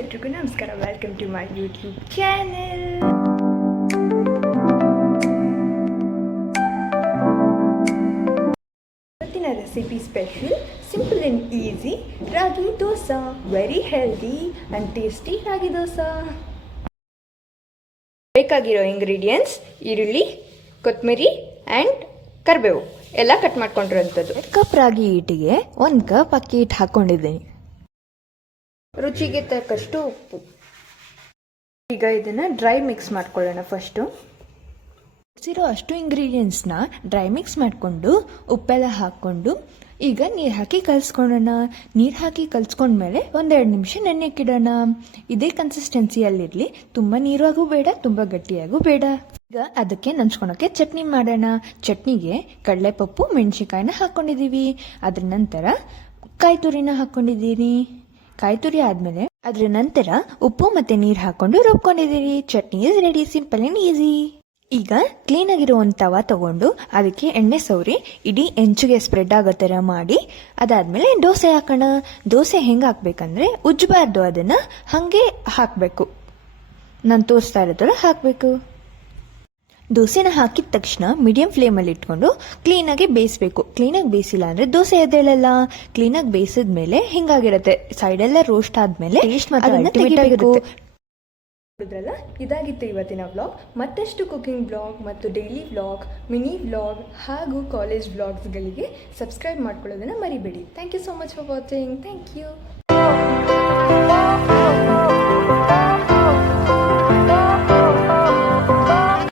ಎಲ್ರಿಗೂ ನಮಸ್ಕಾರ. Welcome to my YouTube channel. ಇವತ್ತಿನ recipe special, simple and easy ragi dosa. Very healthy and tasty ragi dosa. ಬೇಕಾಗಿರೋ ingredients: ಈರುಳ್ಳಿ, ಕೊತ್ತಂಬರಿ ಆ್ಯಂಡ್ ಕರಿಬೇವು ಎಲ್ಲ ಕಟ್ ಮಾಡ್ಕೊಂಡಿರೋಂಥದ್ದು. 1 ಕಪ್ ರಾಗಿ ಹಿಟ್ಟಿಗೆ 1 ಕಪ್ ಅಕ್ಕಿ ಹಿಟ್ಟು ಹಾಕ್ಕೊಂಡಿದ್ದೀನಿ. ರುಚಿಗೆ ತಕ್ಕಷ್ಟು ಉಪ್ಪು. ಈಗ ಇದನ್ನು ಡ್ರೈ ಮಿಕ್ಸ್ ಮಾಡ್ಕೊಳ್ಳೋಣ. ಫಸ್ಟು ಅಷ್ಟು ಇಂಗ್ರೀಡಿಯೆಂಟ್ಸ್ನ ಡ್ರೈ ಮಿಕ್ಸ್ ಮಾಡಿಕೊಂಡು ಉಪ್ಪೆಲ್ಲ ಹಾಕ್ಕೊಂಡು ಈಗ ನೀರು ಹಾಕಿ ಕಲಿಸ್ಕೊಳ್ಳೋಣ. ನೀರು ಹಾಕಿ ಕಲಿಸ್ಕೊಂಡ್ಮೇಲೆ 1-2 ನಿಮಿಷ ನೆನೆಯಕ್ಕಿಡೋಣ. ಇದೇ ಕನ್ಸಿಸ್ಟೆನ್ಸಿಯಲ್ಲಿರಲಿ, ತುಂಬ ನೀರಾಗೂ ಬೇಡ, ತುಂಬ ಗಟ್ಟಿಯಾಗೂ ಬೇಡ. ಈಗ ಅದಕ್ಕೆ ನಂಚ್ಕೊಳಕ್ಕೆ ಚಟ್ನಿ ಮಾಡೋಣ. ಚಟ್ನಿಗೆ ಕಡಲೆಪಪ್ಪು, ಮೆಣಸಿನ್ಕಾಯಿನ ಹಾಕ್ಕೊಂಡಿದ್ದೀವಿ. ಅದ್ರ ನಂತರ ಕಾಯಿ ತುರಿನ ಹಾಕ್ಕೊಂಡಿದ್ದೀನಿ. ಕಾಯಿ ತುರಿ ಆದಮೇಲೆ ಅದ್ರ ನಂತರ ಉಪ್ಪು ಮತ್ತು ನೀರು ಹಾಕ್ಕೊಂಡು ರುಬ್ಕೊಂಡಿದ್ದೀರಿ. Chutney is ready. Simple and easy. ಈಗ ಕ್ಲೀನಾಗಿರೋ ಒಂದು ತವ ತಗೊಂಡು ಅದಕ್ಕೆ ಎಣ್ಣೆ ಸವರಿ ಇಡೀ ಹೆಂಚಿಗೆ ಸ್ಪ್ರೆಡ್ ಆಗೋ ಥರ ಮಾಡಿ ಅದಾದಮೇಲೆ ದೋಸೆ ಹಾಕೋಣ. ದೋಸೆ ಹೆಂಗೆ ಹಾಕಬೇಕಂದ್ರೆ ಉಜ್ಜಬಾರ್ದು, ಅದನ್ನು ಹಾಗೆ ಹಾಕಬೇಕು. ನಾನು ತೋರಿಸ್ತಾ ಇರೋದ್ರ ಹಾಕಬೇಕು. ದೋಸೆನ ಹಾಕಿದ ತಕ್ಷಣ ಮೀಡಿಯಂ ಫ್ಲೇಮಲ್ಲಿ ಇಟ್ಕೊಂಡು ಕ್ಲೀನಾಗಿ ಬೇಯಿಸಬೇಕು. ಕ್ಲೀನಾಗಿ ಬೇಯಿಸಿಲ್ಲ ಅಂದರೆ ದೋಸೆ ಎದ್ದೇಳಲ್ಲ. ಕ್ಲೀನಾಗಿ ಬೇಯಿಸಿದ್ಮೇಲೆ ಹಿಂಗಾಗಿರುತ್ತೆ. ಸೈಡೆಲ್ಲ ರೋಸ್ಟ್ ಆದಮೇಲೆ ಅದನ್ನು ತೆಗಿಬೇಕು. ನೋಡಿದ್ರಲ್ಲ, ಇದಾಗಿತ್ತು ಇವತ್ತಿನ ವ್ಲಾಗ್. ಮತ್ತಷ್ಟು ಕುಕಿಂಗ್ ವ್ಲಾಗ್ ಮತ್ತು ಡೈಲಿ ವ್ಲಾಗ್, ಮಿನಿ ವ್ಲಾಗ್ ಹಾಗೂ ಕಾಲೇಜ್ ವ್ಲಾಗ್ಸ್ಗಳಿಗೆ ಸಬ್ಸ್ಕ್ರೈಬ್ ಮಾಡ್ಕೊಳ್ಳೋದನ್ನು ಮರಿಬೇಡಿ. Thank you so much for watching. Thank you.